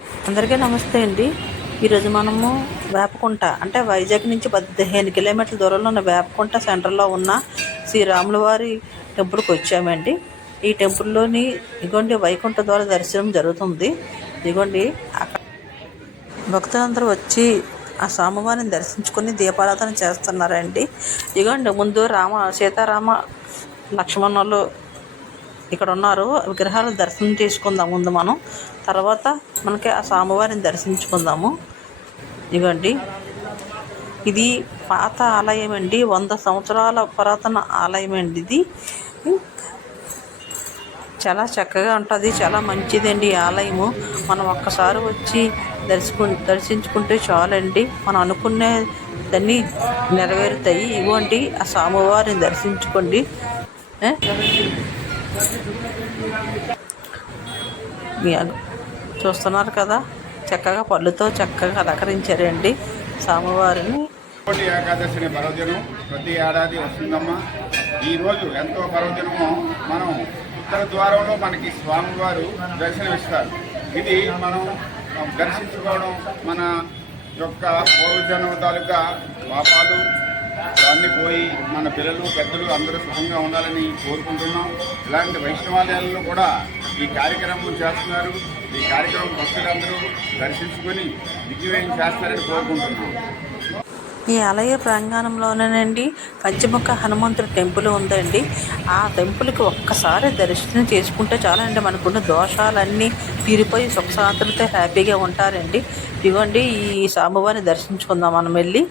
అందరికీ నమస్తే అండి. ఈరోజు మనము వేపకుంట అంటే వైజాగ్ నుంచి 15 కిలోమీటర్ల దూరంలో ఉన్న వేపకుంట సెంటర్లో ఉన్న శ్రీ రాముల వారి టెంపుల్కి వచ్చామండి. ఈ టెంపుల్లోని ఇదిగోండి వైకుంఠ ద్వార దర్శనం జరుగుతుంది. ఇదిగోండి అక్కడ భక్తులందరూ వచ్చి ఆ స్వామివారిని దర్శించుకొని దీపారాధన చేస్తున్నారండి. ఇదిగోండి ముందు సీతారామ లక్ష్మణులు ఇక్కడ ఉన్నారు. విగ్రహాలు దర్శనం చేసుకుందాం ముందు మనం, తర్వాత మనకి ఆ స్వామివారిని దర్శించుకుందాము. ఇదిగోండి ఇది పాత ఆలయం అండి, 100 సంవత్సరాల పురాతన ఆలయం అండి. ఇది చాలా చక్కగా ఉంటుంది, చాలా మంచిదండి ఈ ఆలయము. మనం ఒక్కసారి వచ్చి దర్శించుకుంటే చాలండి, మనం అనుకునే దాన్ని నెరవేరుతాయి. ఇవ్వండి ఆ స్వామివారిని దర్శించుకోండి. చూస్తున్నారు కదా, చక్కగా పళ్ళుతో చక్కగా అలంకరించారండి స్వామివారిని. ఏకాదశిని పర్వదినం ప్రతి ఏడాది వస్తుందమ్మా. ఈరోజు ఎంతో పర్వదినమో మనం ఉత్తర ద్వారంలో మనకి స్వామివారు దర్శనమిస్తారు. ఇది మనం దర్శించుకోవడం మన యొక్క పూర్వజన్మ తాలూకా పాపాలు అన్నీ పోయి మన పిల్లలు పెద్దలు అందరూ సుఖంగా ఉండాలని కోరుకుంటున్నాం. ఇలాంటి వైష్ణవాలయాల్లో కూడా ఈ కార్యక్రమం చేస్తున్నారు. ఈ కార్యక్రమం భక్తులందరూ దర్శించుకొని దిగ్విజయం చేస్తారని కోరుకుంటున్నాం. ఈ ఆలయ ప్రాంగణంలోనేనండి పంచముఖ హనుమంతుడి టెంపుల్ ఉందండి. ఆ టెంపుల్కి ఒక్కసారి దర్శనం చేసుకుంటే చాలండి, మనకున్న దోషాలన్నీ తీరిపోయి సుఖశాంతులతో హ్యాపీగా ఉంటారండి. ఇదిగోండి ఈ స్వామివారిని దర్శించుకుందాం మనం వెళ్ళి.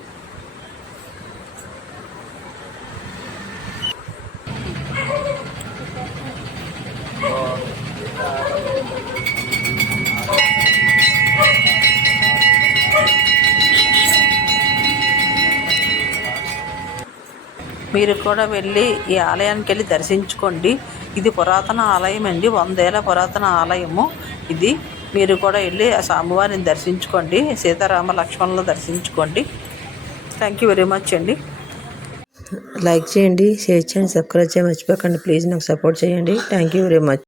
మీరు కూడా వెళ్ళి ఈ ఆలయానికి వెళ్ళి దర్శించుకోండి. ఇది పురాతన ఆలయం అండి, 100 ఏళ్ల పురాతన ఆలయము ఇది. మీరు కూడా వెళ్ళి ఆ స్వామివారిని దర్శించుకోండి, సీతారామ లక్ష్మణులను దర్శించుకోండి. థ్యాంక్ యూ వెరీ మచ్ అండి. లైక్ చేయండి, షేర్ చేయండి, సబ్స్క్రైబ్ చేయండి మర్చిపోకండి ప్లీజ్. నాకు సపోర్ట్ చేయండి. Thank you very much.